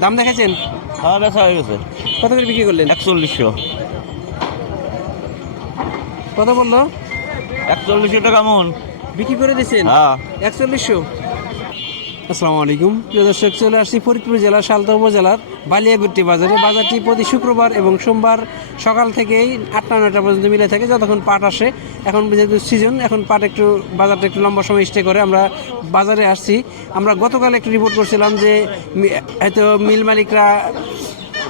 দাম দেখেছেন? হ্যাঁ ব্যথা হয়ে গেছে। কত করে বিক্রি করলেন? একচল্লিশশো। কত বলল? একচল্লিশশো টাকা মন। বিক্রি করে দিয়েছেন? হ্যাঁ। একচল্লিশশো? আসসালামু আলাইকুম। প্রিয় দর্শক, চলে আসছি ফরিদপুর জেলার সালতা উপজেলার বালিয়াগুট্টি বাজারে। বাজারটি প্রতি শুক্রবার এবং সোমবার সকাল থেকেই আটটা নয়টা পর্যন্ত মিলে থাকে, যতক্ষণ পাট আসে। এখন যেহেতু সিজন এখন পাট একটু, বাজারটা একটু লম্বা সময় স্টে করে আমরা বাজারে আসছি। আমরা গতকাল একটু রিপোর্ট করছিলাম যে হয়তো মিল মালিকরা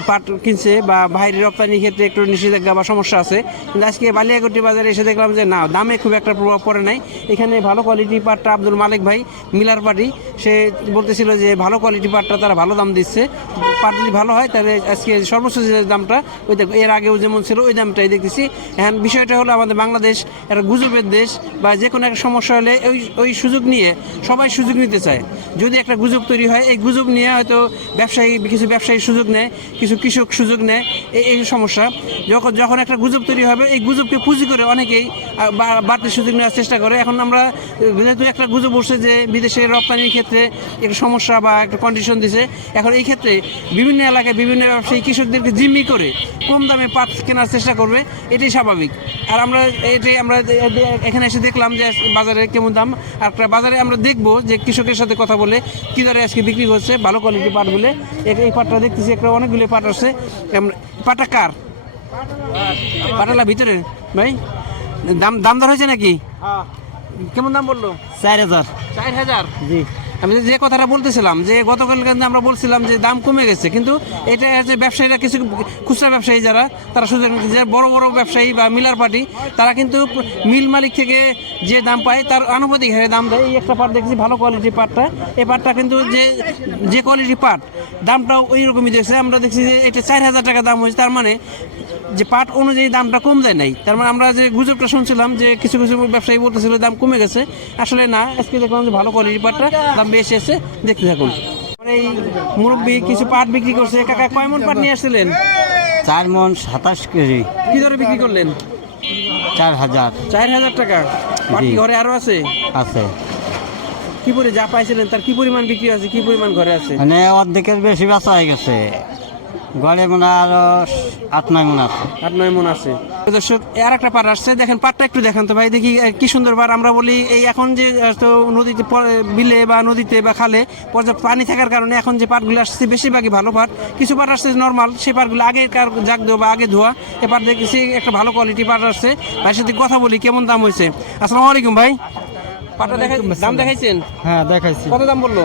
পাট কিনছে বা বাইরে রপ্তানির ক্ষেত্রে একটু নিষেধাজ্ঞা বা সমস্যা আছে। কিন্তু আজকে বালিয়াগুটি বাজারে এসে দেখলাম যে, না, দামে খুব একটা প্রভাব পড়ে নাই। এখানে ভালো কোয়ালিটি পাটটা আব্দুল মালিক ভাই, মিলার পাটি সে বলতেছিল যে, ভালো কোয়ালিটি পাটটা তারা ভালো দাম দিচ্ছে। পাট ভালো হয়, তাহলে আজকে সর্বোচ্চ যে দামটা, ওই দেখ, এর আগেও যেমন ছিল, ওই দামটাই দেখতেছি। এখন বিষয়টা হলো আমাদের বাংলাদেশ, একটা গুজবের দেশ, বা যে কোনো একটা সমস্যা হলে ওই ওই সুযোগ নিয়ে সবাই সুযোগ নিতে চায়। যদি একটা গুজব তৈরি হয়, এই গুজব নিয়ে হয়তো ব্যবসায়ী, কিছু ব্যবসায়ী সুযোগ নেয়, কিছু কৃষক সুযোগ নেয় এই সমস্যা। যখন যখন একটা গুজব তৈরি হবে, এই গুজবকে পুঁজি করে অনেকেই বাড়তি সুযোগ নেওয়ার চেষ্টা করে। এখন আমরা, যেহেতু একটা গুজব উঠছে যে বিদেশে রপ্তানির ক্ষেত্রে একটা সমস্যা বা একটা কন্ডিশন দিছে, এখন এই ক্ষেত্রে বিভিন্ন এলাকায় বিভিন্ন ব্যবসায়ী কৃষকদেরকে জিম্মি করে কম দামে পাট কেনার চেষ্টা করবে এটাই স্বাভাবিক। আর আমরা এটাই আমরা এখানে এসে দেখলাম যে বাজারে কেমন দাম। আর একটা বাজারে আমরা দেখব যে কৃষকের সাথে কথা বলে কী দরে আজকে বিক্রি করছে ভালো কোয়ালিটি পাটগুলো এই- এই পাটটা দেখতেছি একটা অনেকগুলো পাট আছে। পাটটা কার? পাটালা ভিতরে ভাই? দাম দাম দর হয়েছে নাকি? কেমন দাম বলল? চার হাজার। চার হাজার? জি। আমি যে- কথাটা বলতেছিলাম, যে গতকাল কিন্তু আমরা বলছিলাম যে দাম কমে গেছে, কিন্তু এটা যে ব্যবসায়ীরা কিছু খুচরা ব্যবসায়ী যারা, তারা সুযোগ যে বড় বড় ব্যবসায়ী বা মিলার পার্টি, তারা কিন্তু মিল মালিক থেকে যে দাম পায়, তার আনুপাতিক হারে দাম দেয়। এই একটা পাট দেখছি, ভালো কোয়ালিটির পাটটা এই পাটটা কিন্তু যে যে কোয়ালিটির পাট দামটাও ওই রকমই দেখছে আমরা দেখছি যে এটা চার হাজার টাকা দাম হয়েছে, তার মানে যে পাট অনুযায়ী দামটা কম দেয় নাই। তার মানে আমরা যে গুজবটা শুনছিলাম যে কিছু কিছু ব্যবসায়ী বলতেছিল দাম কমে গেছে। আসলে না আজকে দেখলাম যে ভালো কোয়ালিটির পাটটা দাম বেশি এসে দেখতে থাকুন। এই মুরব্বী কিছু পাট বিক্রি করছে। কাকা কয় মন পাট নিয়ে আসছিলেন? চার মন সাতাশ কেজি। কি দরে বিক্রি করলেন? চার হাজার। চার হাজার টাকা। পাট ঘরে আরও আছে? আছে। কি পরি যা পাইছিলেন তার কি পরিমাণ বিক্রি আছে কি পরিমাণ ঘরে আছে? মানে অর্ধেকের বেশি বেচা হয়ে গেছে। গড়ে মনে আরও আট নয় মন আছে। আট নয় মন আছে। দর্শক আর একটা পাট আসছে। দেখেন পাটটা একটু দেখান তো ভাই দেখি কি সুন্দর পাট আমরা বলি এই এখন যে তো নদীতে বিলে বা নদীতে বা খালে পর্যাপ্ত পানি থাকার কারণে এখন যে পাটগুলো আসছে বেশিরভাগই ভালো পাট কিছু পাট আসছে নর্মাল সেই পাটগুলো আগে জাগ দেওয়া বা আগে ধোয়া এই পাট দেখেছি একটা ভালো কোয়ালিটি পাট আসছে। ভাইয়ের সাথে কথা বলি কেমন দাম হয়েছে? আসসালামু আলাইকুম ভাই। পাটটা দেখাই দাম দেখাইছেন? হ্যাঁ দেখাইছি। কত দাম বলল?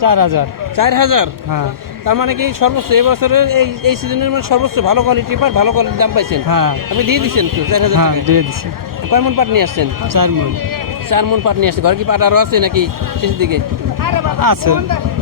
চার হাজার। চার হাজার? হ্যাঁ। তার মানে কি সর্বোচ্চ এবছরের এই এই সিজনের মানে সর্বোচ্চ ভালো কোয়ালিটি পাট ভালো কোয়ালিটির দাম পাইছেন? হ্যাঁ। আপনি দিয়ে দিচ্ছেন তো চার হাজার হ্যাঁ টাকা। দিয়ে দিছি। কয় মন পাট নিয়ে আসছেন? চার মন। চার মন পাট নিয়ে আসছে ঘরে কি পাট আরও আছে নাকি শেষের দিকে? আছে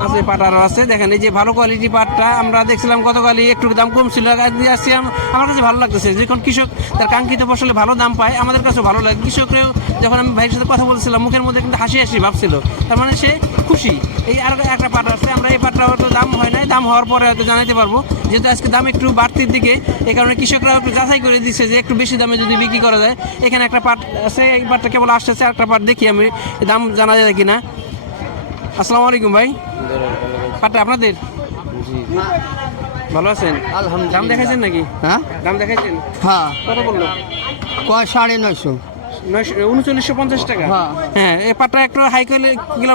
আছে পাট আরও আছে। দেখেন, এই যে ভালো কোয়ালিটি পাটটা, আমরা দেখছিলাম গতকালই একটু দাম কম ছিল। আসছি আমার কাছে ভালো লাগতেছে। যখন কৃষক তার কাঙ্ক্ষিত ফসলে ভালো দাম পায়, আমাদের কাছেও ভালো লাগে। কৃষকরেও যখন আমি ভাইয়ের সাথে কথা বলছিলাম, মুখের মধ্যে কিন্তু হাসি হাসি ভাবছিল। তার মানে সে খুশি। এই আরও একটা পাট আছে, আমরা এই পাটটা হয়তো দাম হয় নাই, দাম হওয়ার পরে হয়তো জানাতে পারব। যেহেতু আজকে দাম একটু বাড়তির দিকে এই কারণে কৃষকরা একটু যাচাই করে দিচ্ছে যে একটু বেশি দামে যদি বিক্রি করা যায়। এখানে একটা পাট আছে, এই পাটটা কেবল আসতেছে আর একটা পাট দেখি আমি দাম জানা যায় কিনা। আসসালামু আলাইকুম ভাই। পাটটা আপনাদের? ভালো আছেন? আলহামদুলিল্লাহ। দাম দেখাইছেন নাকি? হ্যাঁ? দাম দেখাইছেন? হ্যাঁ। কত বলল? কয়? সাড়ে নয়শো। উনচল্লিশশো পঞ্চাশ টাকা? হ্যাঁ। হ্যাঁ এই পাটটা একটু হাই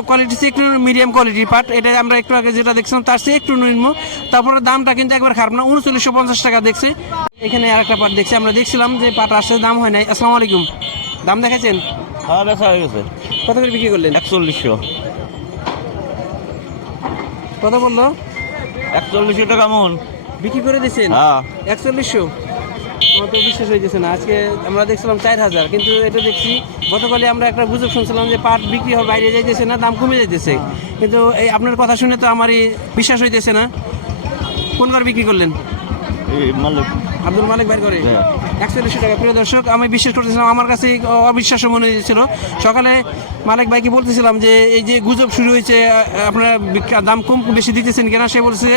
কোয়ালিটি একটু মিডিয়াম কোয়ালিটির পাট। এটা আমরা একটু আগে যেটা দেখছিলাম তার চেয়ে একটু নিম্ন। তারপরে দামটা কিন্তু একবার খারাপ না উনচল্লিশশো পঞ্চাশ টাকা দেখছি। এখানে আর একটা পাট দেখছি আমরা দেখছিলাম যে পাট আসছে দাম হয় নাই। আসসালামু আলাইকুম। দাম দেখাইছেন? হ্যাঁ বেচা হয়ে গেছে। কত করে বিক্রি করলেন? একচল্লিশশো। কত বলল? একচল্লিশশো টাকা মন। বিক্রি করে দিয়েছেন হ্যাঁ। একচল্লিশশো? আমার তো বিশ্বাস হইতেছে না। আজকে আমরা দেখছিলাম চার হাজার কিন্তু এটা দেখছি গতকালে আমরা একটা গুজব শুনছিলাম যে পাট বিক্রি হয় বাইরে যাইতেছে না দাম কমে যাইতেছে। কিন্তু এই আপনার কথা শুনে তো আমারই বিশ্বাস হইতেছে না। কোন বার বিক্রি করলেন? এই মালিক। আব্দুল মালিক বাইর করে জি। একচল্লিশশো টাকা। প্রিয় দর্শক, আমি বিশ্বাস করতেছিলাম, আমার কাছে অবিশ্বাস্য মনে হয়েছিল। সকালে মালিক ভাইকে বলতেছিলাম যে, এই যে গুজব শুরু হয়েছে আপনারা দাম কম বেশি দিতেছেন কিনা, সে বলছে,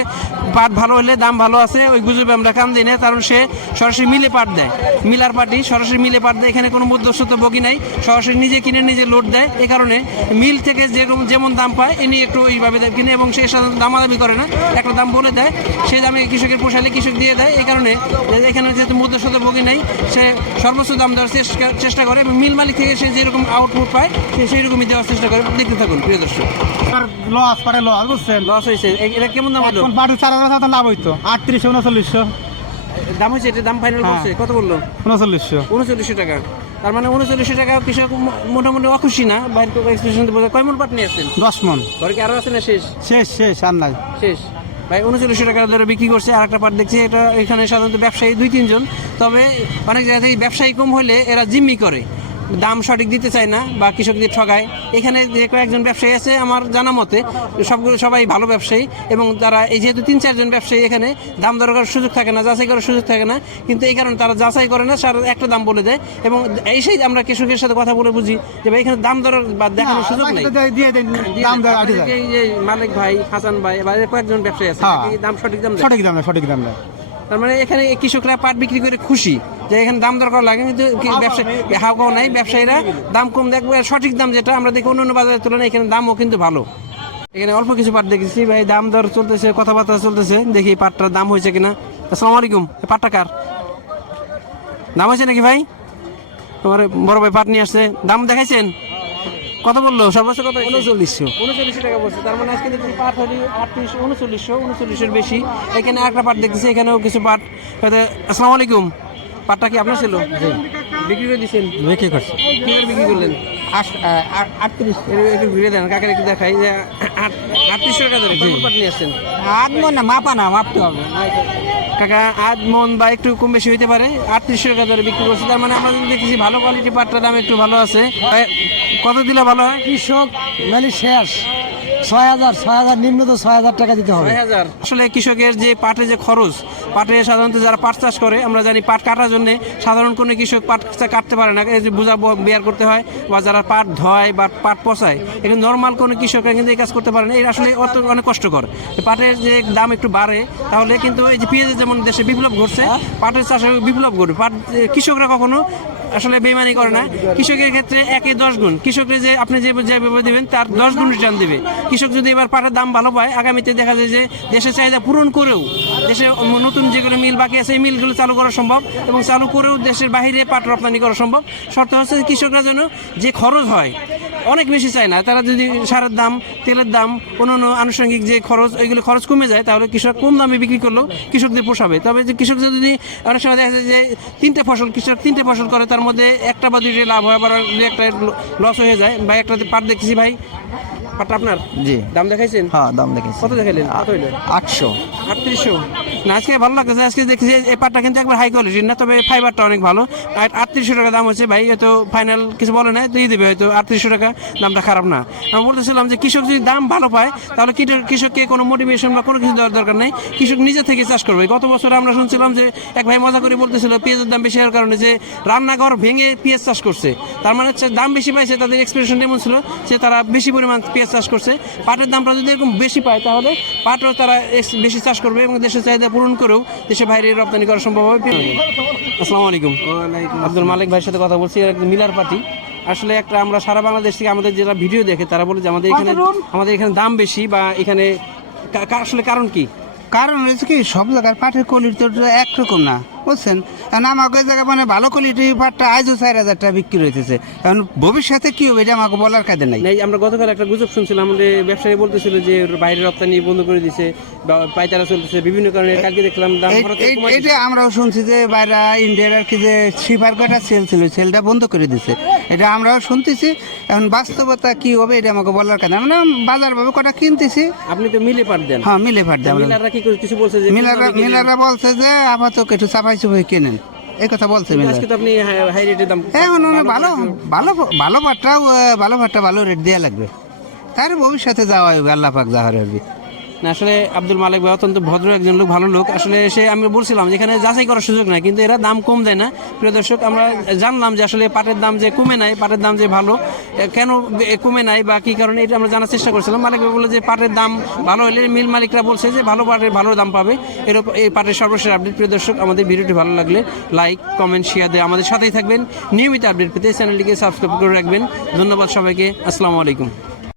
পাট ভালো হলে দাম ভালো আছে, ওই গুজবে আমরা কাম দিই না, কারণ সে সরাসরি মিলে পাট দেয়। মিলার পাটি সরাসরি মিলে পাট দেয়, এখানে কোনো মধ্যস্থতা বগি নাই, সরাসরি নিজে কিনে, নিজে লোড দেয়। এই কারণে মিল থেকে যেরকম, যেমন দাম পায়, এ নিয়ে একটু এইভাবে কিনে, এবং সে সাধারণত দামাদামি করে না, একটা দাম বলে দেয়। সেই দামে কৃষকের পোষালে কৃষক দিয়ে দেয়। এই কারণে এখানে যেহেতু মধ্যস্থতা বগি নেই সে সর্বোচ্চ দাম দেওয়ার চেষ্টা- চেষ্টা করে এবং মিল মালিক থেকে সে যেরকম আউটপুট পায় সে সেই রকমই দেওয়ার চেষ্টা করে। দেখতে থাকুন প্রিয় দর্শক। লস পারে লস বুঝছেন? লস হয়েছে। এটা কেমন দাম হলো? বাড়ি চার হাজার লাভ হইতো আটত্রিশশো উনচল্লিশশো। দাম হয়েছে এটা দাম ফাইনাল হ্যাঁ। করছে কত বলল? উনচল্লিশশো। উনচল্লিশশো টাকা। তার মানে উনচল্লিশশো টাকা কৃষক মোটামুটি অখুশি না? বাইরে এক্সপ্রেশন কয় মন পাট নিয়ে আসছেন? দশ মন। ঘরে কি আরও আছে না শেষ? শেষ শেষ আর নাই। শেষ। ভাই, উনচল্লিশশো টাকা ধরে বিক্রি করছে আর একটা পাট দেখছি, এটা এখানে সাধারণত ব্যবসায়ী দুই, তিনজন। তবে অনেক জায়গা থেকে ব্যবসায়ী কম হলে এরা জিম্মি করে। দাম সঠিক দিতে চায় না বা কৃষকদের ঠগায়। এখানে যে কয়েকজন ব্যবসায়ী আছে আমার জানা মতে সবগুলো সবাই ভালো ব্যবসায়ী এবং তারা এই যেহেতু তিন চারজন ব্যবসায়ী এখানে দাম দর করার সুযোগ থাকে না যাচাই করার সুযোগ থাকে না। কিন্তু এই কারণে তারা যাচাই করে না সারা একটা দাম বলে দেয় এবং এই সেই আমরা কৃষকের সাথে কথা বলে বুঝি যে ভাই এখানে দাম দর বা দেখানোর সুযোগ নেই। দিয়ে দেন দাম দেওয়া এই যে মালিক ভাই হাসান ভাই বা কয়েকজন ব্যবসায়ী আছে হ্যাঁ। দাম সঠিক দাম সঠিক দাম সঠিক দাম তার মানে এখানে কৃষকরা পাট বিক্রি করে খুশি যে এখানে দাম দরকার লাগে, কিন্তু ব্যবসা হাওকাও নাই, ব্যবসায়ীরা দাম কম দেখবে। সঠিক দাম যেটা আমরা দেখি অন্য অন্য বাজারের তুলনায় এখানে দামও কিন্তু ভালো। এখানে অল্প কিছু পাট দেখেছি, ভাই দাম দর চলতেছে, কথাবার্তা চলতেছে, দেখি পাটটার দাম হয়েছে কিনা। আসসালামু আলাইকুম পাটটা কার? দাম হয়েছে নাকি ভাই? তোমার বড় ভাই পাট নিয়ে আসছে। দাম দেখাইছেন? কত বলল? সর্বোচ্চ কত উনচল্লিশশো। উনচল্লিশশো টাকা বলছে। তার মানে আজকে দেখছি পাট হলি আটত্রিশশো উনচল্লিশশো উনচল্লিশের বেশি। এখানে একটা পাট দেখতেছি এখানেও কিছু পাট। হয়তো আসসালামু আলাইকুম। পাটটা কি আপনার ছিল? বিক্রি করে দিচ্ছেন বিক্রি করছে। কি বিক্রি করলেন? আটত্রিশ। একটু- ঘুরে দেন কাকের একটু দেখাই। যে আট- আটত্রিশশো টাকা ধরে পাট নিয়ে আসছেন? আট মন না মাপা না মাপতে হবে। কাকা আট মন বা একটু কম বেশি হইতে পারে। আটত্রিশশো টাকা ধরে বিক্রি করছে। তার মানে আমরা দেখেছি ভালো কোয়ালিটি পাটটার দাম একটু ভালো আছে। কত দিলে ভালো হয়? কৃষক মানে শেষ। ছয় হাজার ছয় হাজার নিম্ন তো ছয় হাজার টাকা দিতে হবে। ছয় হাজার। আসলে কৃষকের যে পাটে যে খরচ পাটে সাধারণত যারা পাট চাষ করে আমরা জানি পাট কাটার জন্য সাধারণ কোনো কৃষক পাট কাটতে পারে না। এই যে বোঝা বেয়ার করতে হয় বা যারা পাট ধয় বা পাট পচায় এখানে নর্মাল কোনো কৃষকরা কিন্তু এই কাজ করতে পারে না। এটা আসলে অত অনেক কষ্টকর। পাটের যে দাম একটু বাড়ে তাহলে কিন্তু এই যে পেঁয়াজের যেমন দেশে বিপ্লব ঘটছে পাটের চাষে বিপ্লব ঘটবে। পাট কৃষকরা কখনো আসলে বেমানি করে না। কৃষকের ক্ষেত্রে একে দশ গুণ। কৃষকের যে আপনি যে যেভাবে দেবেন, তার দশ গুণ রিটার্ন দেবে। কৃষক যদি এবার পাটের দাম ভালো পায়, আগামীতে দেখা যায় যে দেশের চাহিদা পূরণ করেও দেশে নতুন যেগুলো মিল বাকি আছে, এই মিলগুলো চালু করা সম্ভব এবং চালু করেও দেশের বাহিরে পাট রপ্তানি করা সম্ভব। শর্ত হচ্ছে কৃষকরা যেন যে খরচ হয় অনেক বেশি চায় না। তারা যদি সারের দাম, তেলের দাম, অন্যান্য আনুষঙ্গিক যে খরচ ওইগুলো খরচ কমে যায়, তাহলে কৃষক কম দামে বিক্রি করলেও কৃষকদের পোষাবে। তবে যে কৃষক যদি অনেক সময় দেখা যায় যে তিনটে ফসল, কৃষক তিনটে ফসল করে, তার মধ্যে একটা বা দুইটা লাভ হয়, আবার একটা লস হয়ে যায়। বা একটা পাট দেখছি ভাই পাটটা আপনার? জি। দাম দেখাইছেন? হ্যাঁ দাম দেখেছি কত দেখাইলেন? কত হইল? আটশো। আটত্রিশশো। না আজকে ভালো লাগতেছে আজকে দেখছি এই পাটটা কিন্তু একবার হাই কোয়ালিটির না তবে ফাইবারটা অনেক ভালো। আর আটত্রিশশো টাকা দাম হচ্ছে ভাই হয়তো ফাইনাল কিছু বলে না দিয়ে দেবে হয়তো আটত্রিশশো টাকা দামটা খারাপ না। আমি বলতেছিলাম যে কৃষক যদি দাম ভালো পায় তাহলে কৃষক- কৃষককে কোনো মোটিভেশন বা কোনো কিছু দেওয়ার দরকার নেই। কৃষক নিজে থেকে চাষ করবে। গত বছর আমরা শুনছিলাম যে এক ভাই মজা করে বলতেছিল পেঁয়াজের দাম বেশি হওয়ার কারণে যে রান্নাঘর ভেঙে পেঁয়াজ চাষ করছে। তার মানে হচ্ছে দাম বেশি পাইছে তাদের এক্সপ্রেশন এমন ছিল যে তারা বেশি পরিমাণ পেঁয়াজ চাষ করছে। পাটের দামটা যদি এরকম বেশি পায় তাহলে পাটও তারা বেশি চাষ করবে এবং দেশের চাহিদা পূরণ করেও দেশে বাইরে রপ্তানি করা সম্ভব হবে। আসসালামু আলাইকুম। আব্দুল মালিক ভাইয়ের সাথে কথা বলছি মিলার পার্টি। আসলে একটা আমরা সারা বাংলাদেশ থেকে আমাদের যারা ভিডিও দেখে তারা বলে যে আমাদের এখানে আমাদের এখানে দাম বেশি বা এখানে আসলে কারণ কি? কারণ হচ্ছে কি সব জায়গার পাটের কোয়ালিটি তো একরকম না। বুঝছেন? কারণ আমাকে ওই জায়গায় মানে ভালো কোয়ালিটি পাটটা আজও চার হাজার টাকা বিক্রি হইতেছে। কারণ ভবিষ্যতে কি হবে এটা আমাকে বলার কাজে নাই। নাই আমরা গতকাল একটা গুজব শুনছিলাম আমাদের ব্যবসায়ী বলতেছিল যে বাইরে রপ্তানি বন্ধ করে দিছে বা পাইতারা চলতেছে বিভিন্ন কারণে কালকে দেখলাম দাম এই- কমাই আমরাও শুনছি যে বাইরা ইন্ডিয়ার আর কি যে শ্রীপার কটা সেল ছিল সেলটা বন্ধ করে দিছে। এটা আমরাও শুনতেছি। এখন বাস্তবতা কি হবে এটা আমাকে বলার কাজে মানে বাজার ভাবে কটা কিনতেছি। আপনি তো মিলে পাট দেন। হ্যাঁ মিলে ফাট দেয় মিলাররা কি করে কিছু বলছে যে মিলাররা মিলাররা বলছে যে আপাতত একটু চাপাই চুপাই কেনেন। এই কথা বলছে আজকে তো আপনি হাই রেটের দাম এখন ভালো ভালো ভালো ভাতটাও ভালো ভাতটা ভালো রেট দেওয়া লাগবে। তার ভবিষ্যতে যাওয়া হবে আল্লাহ পাক যাওয়ার হবে আসলে আব্দুল মালিক ভাই অত্যন্ত ভদ্র একজন লোক, ভালো লোক। আসলে সে আমি বলছিলাম যে এখানে যাচাই করার সুযোগ নাই, কিন্তু এরা দাম কম দেয় না। প্রিয় দর্শক, আমরা জানলাম যে আসলে পাটের দাম যে কমে নাই, পাটের দাম যে ভালো কেন কমে নাই বা কি কারণে এটা আমরা জানার চেষ্টা করছিলাম। মালিক ভাই বলল যে পাটের দাম ভালো হলে মিল মালিকরা বলছে যে ভালো পাটের ভালো দাম পাবে। এরকম, এই পাটের সর্বশেষ আপডেট, প্রিয় দর্শক, আমাদের ভিডিওটি ভালো লাগলে লাইক, কমেন্ট শেয়ার দিয়ে আমাদের সাথেই থাকবেন। নিয়মিত আপডেট পেতে চ্যানেলটিকে সাবস্ক্রাইব করে রাখবেন। ধন্যবাদ সবাইকে। আসসালামু আলাইকুম।